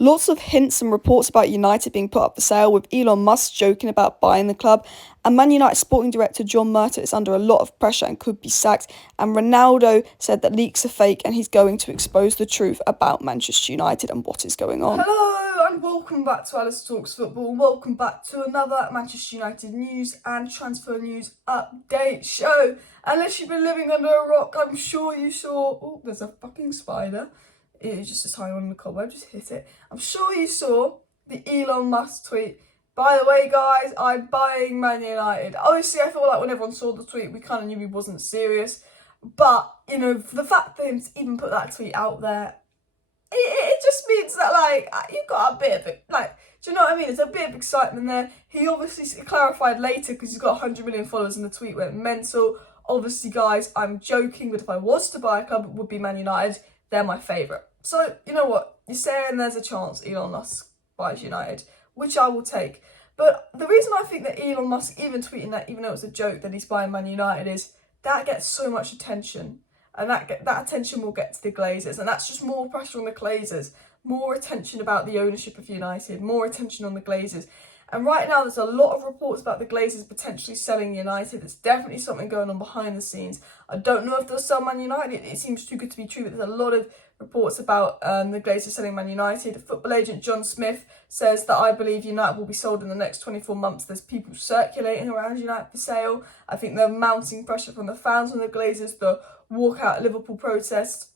Lots of hints and reports about United being put up for sale, with Elon Musk joking about buying the club, and Man United sporting director John Murtough is under a lot of pressure and could be sacked, and Ronaldo said that leaks are fake and he's going to expose the truth about Manchester United and what is going on. Hello and welcome back to Alice Talks Football. Welcome back to another Manchester United news and transfer news update show. Unless you've been living under a rock, I'm sure you saw... Oh, there's a fucking spider. It is just a tiny one in the cobweb, just hit it. I'm sure you saw the Elon Musk tweet. By the way, guys, I'm buying Man United. Obviously, I feel like when everyone saw the tweet, we kind of knew he wasn't serious. But, you know, the fact that him to even put that tweet out there, it just means that, like, you've got a bit of it, like, do you know what I mean? There's a bit of excitement there. He obviously clarified later because he's got 100 million followers and the tweet went mental. Obviously, guys, I'm joking, but if I was to buy a club, it would be Man United. They're my favourite. So, you know what? You're saying there's a chance Elon Musk buys United, which I will take. But the reason I think that Elon Musk even tweeting that, even though it's a joke that he's buying Man United, is that gets so much attention. And that attention will get to the Glazers. And that's just more pressure on the Glazers. More attention about the ownership of United. More attention on the Glazers. And right now, there's a lot of reports about the Glazers potentially selling United. There's definitely something going on behind the scenes. I don't know if they'll sell Man United. It seems too good to be true, but there's a lot of reports about the Glazers selling Man United. Football agent John Smith says that I believe United will be sold in the next 24 months. There's people circulating around United for sale. I think they're mounting pressure from the fans on the Glazers, the walkout at Liverpool protest,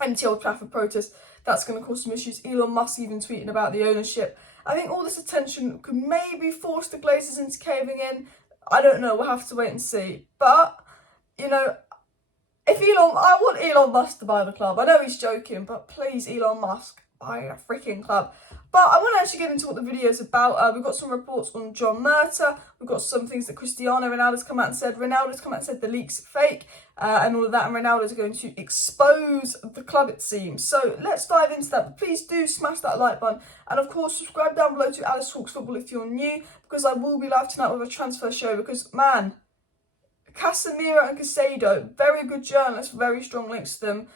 empty Old Trafford protest. That's going to cause some issues. Elon Musk even tweeting about the ownership. I think all this attention could maybe force the Glazers into caving in. I don't know. We'll have to wait and see. But, you know, I want Elon Musk to buy the club. I know he's joking, but please, Elon Musk, buy a freaking club. But I want to actually get into what the video is about. We've got some reports on John Murtough. We've got some things that Cristiano Ronaldo's come out and said. Ronaldo's come out and said the leaks are fake and all of that. And Ronaldo's going to expose the club, it seems. So let's dive into that. But please do smash that like button. And of course, subscribe down below to Alice Talks Football if you're new. Because I will be live tonight with a transfer show. Because, man, Casemiro and Casado, very good journalists, very strong links to them.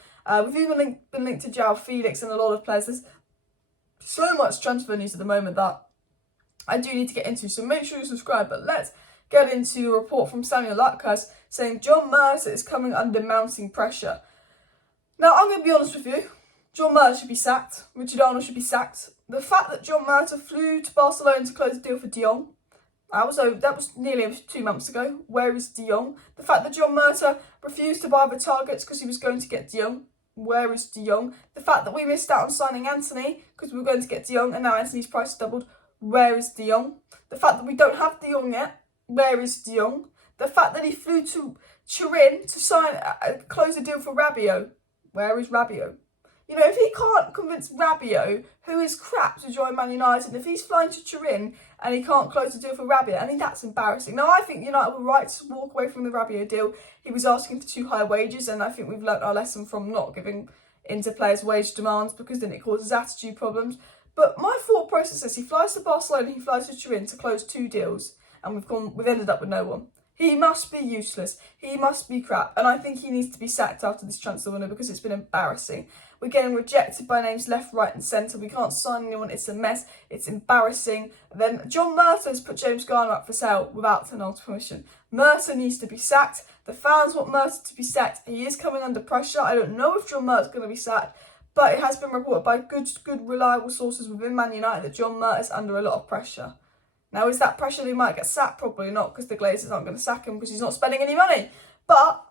We've even been linked to João Felix and a lot of players. There's so much transfer news at the moment that I do need to get into, so make sure you subscribe. But let's get into a report from Samuel Lutkas saying John Murtough is coming under mounting pressure. Now, I'm going to be honest with you. John Murtough should be sacked. Richard Arnold should be sacked. The fact that John Murtough flew to Barcelona to close the deal for De Jong, that was nearly 2 months ago. Where is De Jong? The fact that John Murtough refused to buy the targets because he was going to get De Jong. Where is De Jong? The fact that we missed out on signing Anthony because we were going to get De Jong and now Anthony's price doubled. Where is De Jong? The fact that we don't have De Jong yet. Where is De Jong? The fact that he flew to Turin to close a deal for Rabiot. Where is Rabiot? You know, if he can't convince Rabiot, who is crap, to join Man United, and if he's flying to Turin and he can't close the deal for Rabiot, I think that's embarrassing. Now, I think United were right to walk away from the Rabiot deal. He was asking for too high wages, and I think we've learnt our lesson from not giving into players' wage demands because then it causes attitude problems. But my thought process is he flies to Barcelona, he flies to Turin to close 2 deals, and we've ended up with no one. He must be useless. He must be crap. And I think he needs to be sacked after this transfer window because it's been embarrassing. We're getting rejected by names left, right and centre. We can't sign anyone. It's a mess. It's embarrassing. Then John Murtough has put James Garner up for sale without Arnold's permission. Murtough needs to be sacked. The fans want Murtough to be sacked. He is coming under pressure. I don't know if John Murtough's going to be sacked, but it has been reported by good, reliable sources within Man United that John Murtough is under a lot of pressure. Now, is that pressure that he might get sacked? Probably not, because the Glazers aren't going to sack him because he's not spending any money. But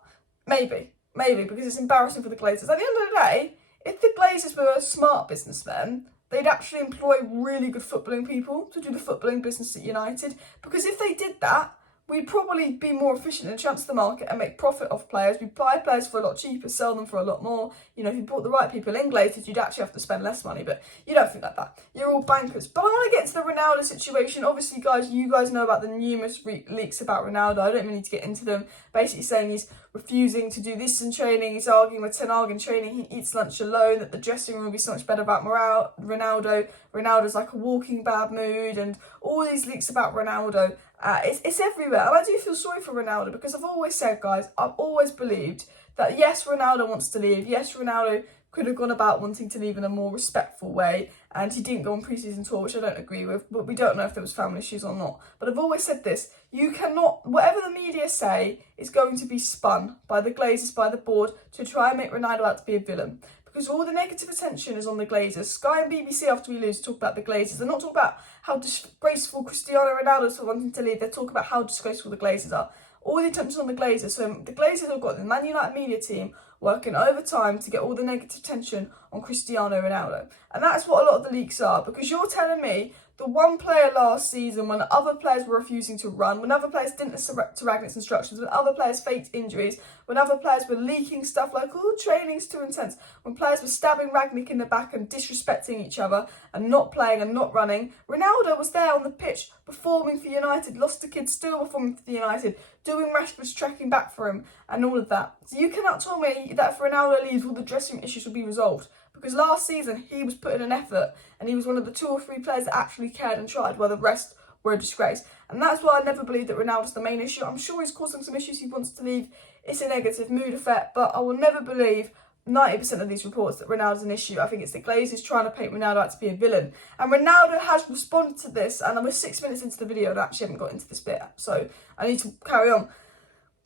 maybe, because it's embarrassing for the Glazers. At the end of the day, if the Glazers were a smart businessman, they'd actually employ really good footballing people to do the footballing business at United. Because if they did that, we'd probably be more efficient in the transfer market and make profit off players. We'd buy players for a lot cheaper, sell them for a lot more. You know, if you brought the right people in Glazers, you'd actually have to spend less money. But you don't think like that. You're all bankers. But I want to get to the Ronaldo situation. Obviously, guys, you guys know about the numerous leaks about Ronaldo. I don't really need to get into them. Basically saying he's refusing to do this in training. He's arguing with Ten Hag in training. He eats lunch alone. That the dressing room will be so much better about Ronaldo. Ronaldo's like a walking bad mood. And all these leaks about Ronaldo. It's everywhere. And I do feel sorry for Ronaldo because I've always said, guys, I've always believed that yes, Ronaldo wants to leave. Yes, Ronaldo could have gone about wanting to leave in a more respectful way, and he didn't go on pre-season tour, which I don't agree with, but we don't know if there was family issues or not. But I've always said this, you cannot, whatever the media say is going to be spun by the Glazers, by the board, to try and make Ronaldo out to be a villain. Because all the negative attention is on the Glazers. Sky and BBC, after we lose, talk about the Glazers. They're not talking about how disgraceful Cristiano Ronaldo is for wanting to leave. They're talking about how disgraceful the Glazers are. All the attention on the Glazers. So the Glazers have got the Man Utd media team working overtime to get all the negative attention on Cristiano Ronaldo. And that's what a lot of the leaks are. Because you're telling me the one player last season, when other players were refusing to run, when other players didn't listen to Ragnick's instructions, when other players faked injuries, when other players were leaking stuff like, oh, training's too intense, when players were stabbing Ragnick in the back and disrespecting each other and not playing and not running, Ronaldo was there on the pitch performing for United, lost the kid, still performing for United, doing Rashford's trekking back for him and all of that. So you cannot tell me that if Ronaldo leaves, all the dressing room issues will be resolved. Because last season, he was putting an effort and he was one of the 2 or 3 players that actually cared and tried, while the rest were a disgrace. And that's why I never believed that Ronaldo's the main issue. I'm sure he's causing some issues, he wants to leave. It's a negative mood effect, but I will never believe 90% of these reports that Ronaldo's an issue. I think it's the Glazers trying to paint Ronaldo out to be a villain. And Ronaldo has responded to this, and we're 6 minutes into the video and I actually haven't got into this bit, so I need to carry on.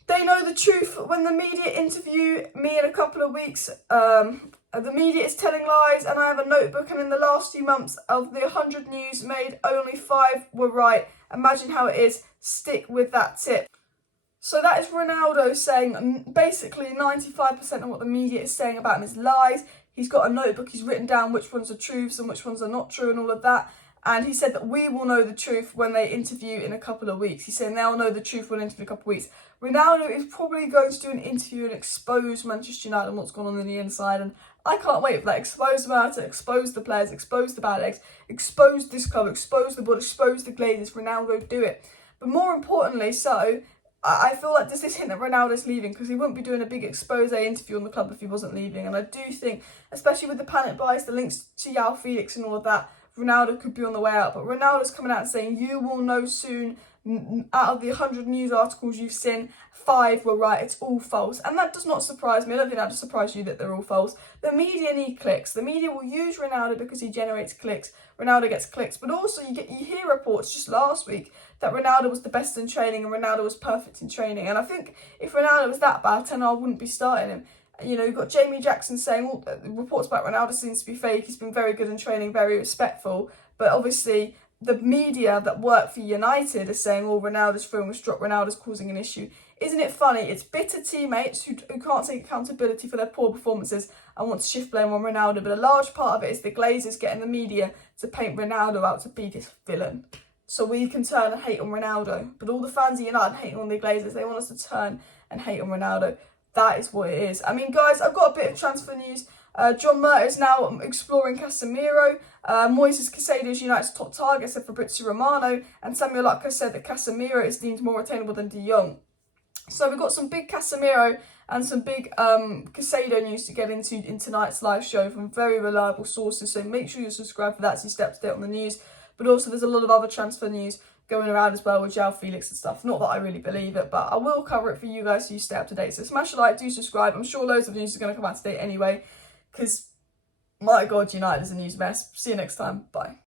They know the truth when the media interview me in a couple of weeks. The media is telling lies, and I have a notebook, and in the last few months of the 100 news made, only 5 were right. Imagine how it is. Stick with that tip. So that is Ronaldo saying basically 95% of what the media is saying about him is lies. He's got a notebook, he's written down which ones are truths and which ones are not true and all of that. And he said that we will know the truth when they interview in a couple of weeks. He's saying they'll know the truth when they interview in a couple of weeks. Ronaldo is probably going to do an interview and expose Manchester United and what's going on the inside. And I can't wait for that. Expose Murtough, expose the players, expose the bad eggs, expose this club, expose the board, expose the Glazers. Ronaldo, do it. But more importantly, I feel like there's this hint that Ronaldo's leaving, because he wouldn't be doing a big expose interview on the club if he wasn't leaving. And I do think, especially with the panic buys, the links to João Felix and all of that, Ronaldo could be on the way out. But Ronaldo's coming out and saying, you will know soon. Out of the 100 news articles you've seen, 5 were right, it's all false. And that does not surprise me. I don't think that would surprise you that they're all false. The media need clicks. The media will use Ronaldo because he generates clicks. Ronaldo gets clicks. But also you hear reports just last week that Ronaldo was the best in training and Ronaldo was perfect in training. And I think if Ronaldo was that bad, Ten Hag wouldn't be starting him. You know, you've got Jamie Jackson saying, well, reports about Ronaldo seems to be fake. He's been very good in training, very respectful. But obviously the media that work for United are saying, oh, Ronaldo's film was dropped, Ronaldo's causing an issue. Isn't it funny? It's bitter teammates who can't take accountability for their poor performances and want to shift blame on Ronaldo. But a large part of it is the Glazers getting the media to paint Ronaldo out to be this villain. So we can turn and hate on Ronaldo. But all the fans of United hating on the Glazers, they want us to turn and hate on Ronaldo. That is what it is. I mean, guys, I've got a bit of transfer news. John Murtough is now exploring Casemiro. Moises Caicedo is United's top target, said Fabrizio Romano. And Samuel Lutka said that Casemiro is deemed more attainable than De Jong. So we've got some big Casemiro and some big Caicedo news to get into in tonight's live show from very reliable sources. So make sure you subscribe for that so you stay up to date on the news. But also there's a lot of other transfer news going around as well with João Felix and stuff. Not that I really believe it, but I will cover it for you guys so you stay up to date. So smash a like, do subscribe. I'm sure loads of news is going to come out today anyway, because my God, United is a news mess. See you next time. Bye.